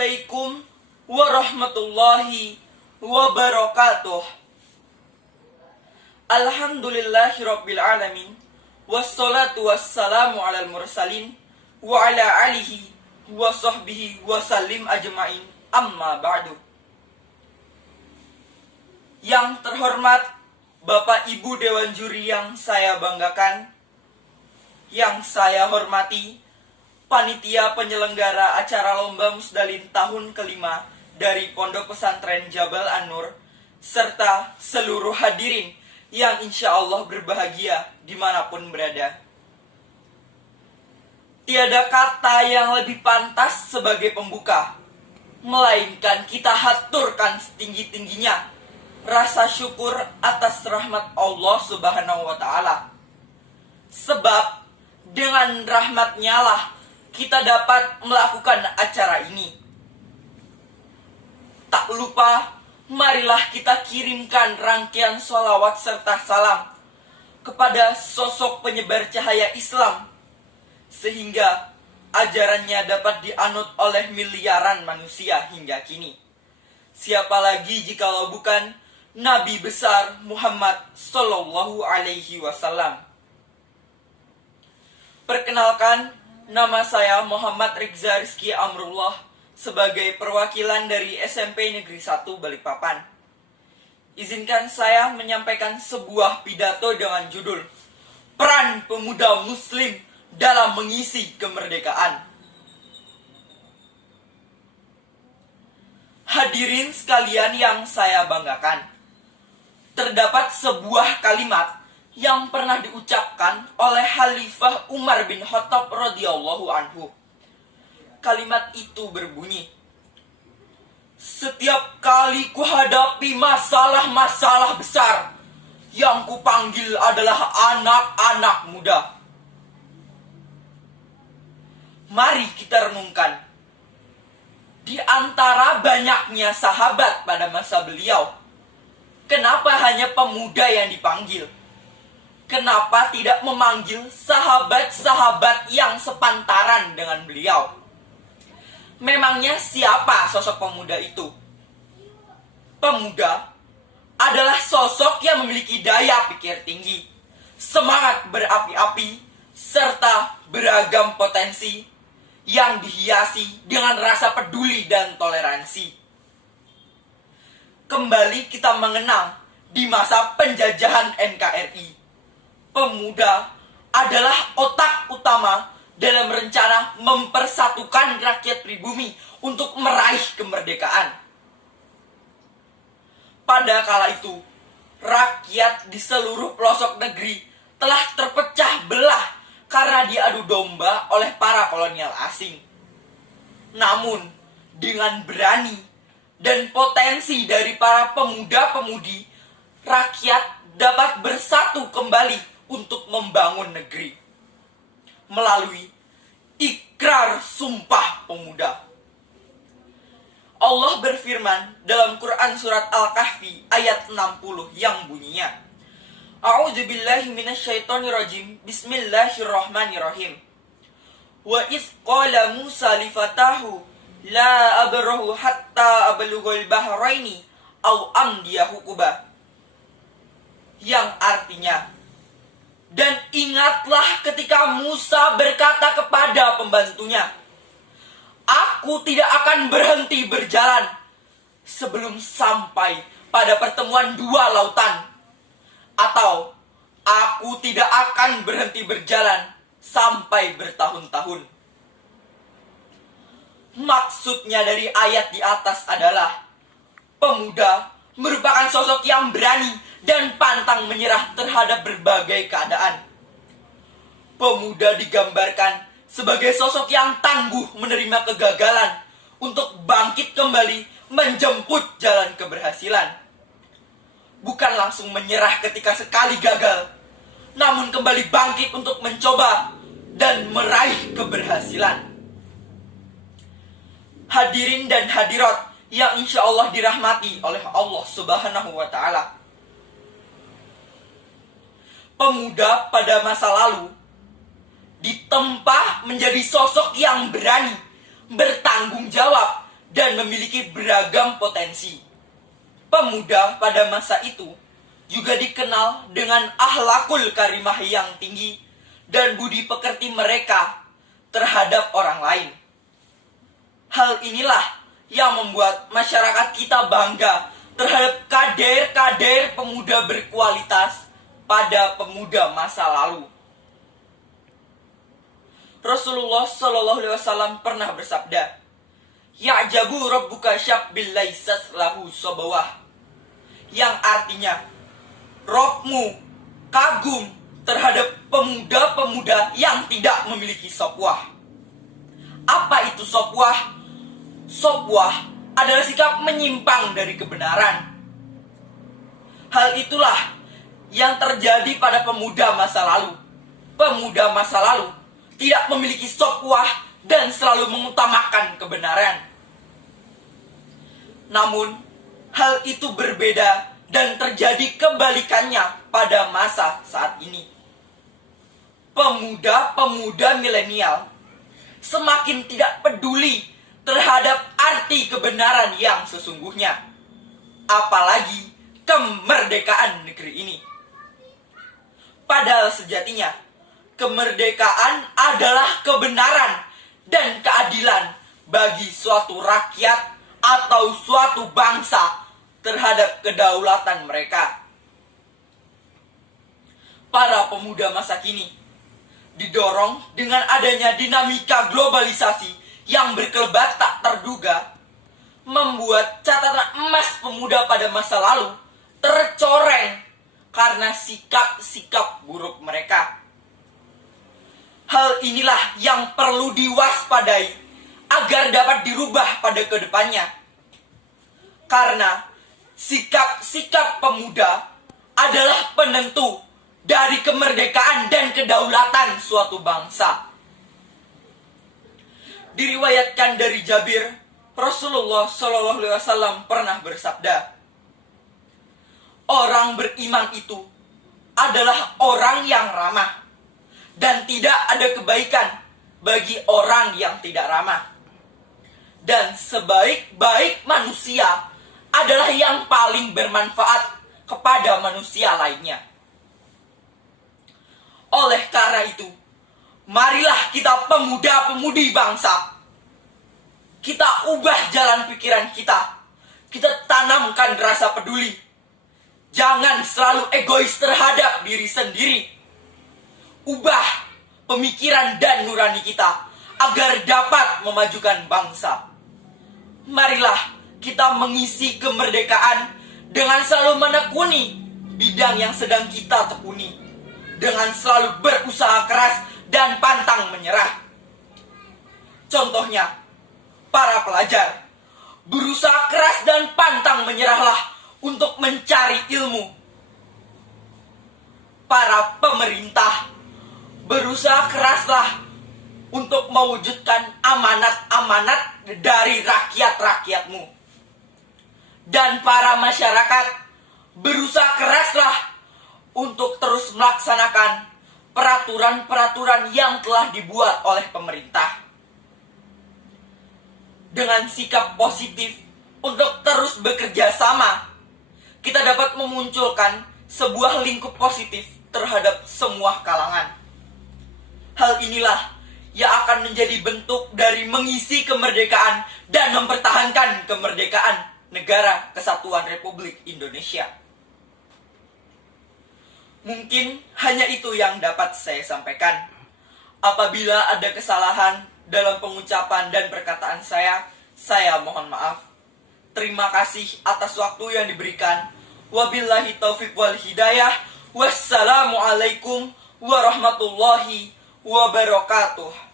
Assalamualaikum warahmatullahi wabarakatuh. Alhamdulillahirabbil alamin. Wassalatu wassalamu alal mursalin wa ala alihi wa sahbihi wa sallim ajma'in. Amma ba'du. Yang terhormat Bapak Ibu Dewan Juri yang saya banggakan, yang saya hormati panitia penyelenggara acara Lomba Musdalin tahun kelima dari Pondok Pesantren Jabal An-Nur, serta seluruh hadirin yang insya Allah berbahagia dimanapun berada. Tiada kata yang lebih pantas sebagai pembuka, melainkan kita haturkan setinggi-tingginya rasa syukur atas rahmat Allah Subhanahu wa Ta'ala. Sebab dengan rahmatnya lah kita dapat melakukan acara ini. Tak lupa, marilah kita kirimkan rangkaian sholawat serta salam kepada sosok penyebar cahaya Islam, sehingga ajarannya dapat dianut oleh miliaran manusia hingga kini. Siapa lagi jikalau bukan Nabi besar Muhammad Sallallahu Alaihi Wasallam. Perkenalkan, nama saya Muhammad Rizza Rizky Amrullah sebagai perwakilan dari SMP Negeri 1 Balikpapan. Izinkan saya menyampaikan sebuah pidato dengan judul Peran Pemuda Muslim dalam Mengisi Kemerdekaan. Hadirin sekalian yang saya banggakan, terdapat sebuah kalimat yang pernah diucapkan oleh Khalifah Umar bin Khattab radhiyallahu anhu. Kalimat itu berbunyi, setiap kali kuhadapi masalah-masalah besar, yang kupanggil adalah anak-anak muda. Mari kita renungkan, di antara banyaknya sahabat pada masa beliau, kenapa hanya pemuda yang dipanggil? Kenapa tidak memanggil sahabat-sahabat yang sepantaran dengan beliau? Memangnya siapa sosok pemuda itu? Pemuda adalah sosok yang memiliki daya pikir tinggi, semangat berapi-api, serta beragam potensi yang dihiasi dengan rasa peduli dan toleransi. Kembali kita mengenang di masa penjajahan NKRI. Pemuda adalah otak utama dalam rencana mempersatukan rakyat pribumi untuk meraih kemerdekaan. Pada kala itu, rakyat di seluruh pelosok negeri telah terpecah belah karena diadu domba oleh para kolonial asing. Namun, dengan berani dan potensi dari para pemuda-pemudi, rakyat dapat bersatu kembali untuk membangun negeri melalui ikrar sumpah pemuda. Allah berfirman dalam Quran surat Al-Kahfi ayat 60 yang bunyinya, A'udzubillahi minasyaitonirrajim, Bismillahirrahmanirrahim. Wa iz qala Musa li fatahu la abrahu hatta ablughal bahraini aw amdiya huquba. Yang artinya, dan ingatlah ketika Musa berkata kepada pembantunya, aku tidak akan berhenti berjalan sebelum sampai pada pertemuan dua lautan. Atau, aku tidak akan berhenti berjalan sampai bertahun-tahun. Maksudnya dari ayat di atas adalah, pemuda merupakan sosok yang berani dan pantang menyerah terhadap berbagai keadaan. Pemuda digambarkan sebagai sosok yang tangguh menerima kegagalan untuk bangkit kembali menjemput jalan keberhasilan. Bukan langsung menyerah ketika sekali gagal, namun kembali bangkit untuk mencoba dan meraih keberhasilan. Hadirin dan hadirat yang insya Allah dirahmati oleh Allah Subhanahu wa Ta'ala. Pemuda pada masa lalu ditempa menjadi sosok yang berani, bertanggung jawab, dan memiliki beragam potensi. Pemuda pada masa itu juga dikenal dengan akhlakul karimah yang tinggi dan budi pekerti mereka terhadap orang lain. Hal inilah yang membuat masyarakat kita bangga terhadap kader-kader pemuda berkualitas pada pemuda masa lalu. Rasulullah Shallallahu Alaihi Wasallam pernah bersabda, "Ya'jabu rabbuka syabbil laysas lahu sabawah," yang artinya, Robmu kagum terhadap pemuda-pemuda yang tidak memiliki sopwah. Apa itu sopwah? Sopwah adalah sikap menyimpang dari kebenaran. Hal itulah yang terjadi pada pemuda masa lalu. Pemuda masa lalu tidak memiliki sopwah dan selalu mengutamakan kebenaran. Namun, hal itu berbeda dan terjadi kebalikannya pada masa saat ini. Pemuda-pemuda milenial semakin tidak peduli terhadap arti kebenaran yang sesungguhnya, apalagi kemerdekaan negeri ini. Padahal sejatinya, kemerdekaan adalah kebenaran dan keadilan bagi suatu rakyat atau suatu bangsa terhadap kedaulatan mereka. Para pemuda masa kini didorong dengan adanya dinamika globalisasi yang berkelebat tak terduga, membuat catatan emas pemuda pada masa lalu tercoreng karena sikap-sikap buruk mereka. Hal inilah yang perlu diwaspadai agar dapat dirubah pada kedepannya. Karena sikap-sikap pemuda adalah penentu dari kemerdekaan dan kedaulatan suatu bangsa. Diriwayatkan dari Jabir, Rasulullah Shallallahu Alaihi Wasallam pernah bersabda, "Orang beriman itu adalah orang yang ramah, dan tidak ada kebaikan bagi orang yang tidak ramah. Dan sebaik-baik manusia adalah yang paling bermanfaat kepada manusia lainnya." Oleh karena itu, marilah kita pemuda-pemudi bangsa, kita ubah jalan pikiran kita. Kita tanamkan rasa peduli. Jangan selalu egois terhadap diri sendiri. Ubah pemikiran dan nurani kita agar dapat memajukan bangsa. Marilah kita mengisi kemerdekaan dengan selalu menekuni bidang yang sedang kita tekuni, dengan selalu berusaha keras dan pantang menyerah. Contohnya, para pelajar berusaha keras dan pantang menyerahlah untuk mencari ilmu. Para pemerintah berusaha keraslah untuk mewujudkan amanat-amanat dari rakyat-rakyatmu. Dan para masyarakat berusaha keraslah untuk terus melaksanakan peraturan-peraturan yang telah dibuat oleh pemerintah. Dengan sikap positif untuk terus bekerja sama, kita dapat memunculkan sebuah lingkup positif terhadap semua kalangan. Hal inilah yang akan menjadi bentuk dari mengisi kemerdekaan dan mempertahankan kemerdekaan Negara Kesatuan Republik Indonesia. Mungkin hanya itu yang dapat saya sampaikan. Apabila ada kesalahan dalam pengucapan dan perkataan saya mohon maaf. Terima kasih atas waktu yang diberikan. Wabillahi taufiq wal hidayah. Wassalamualaikum warahmatullahi wabarakatuh.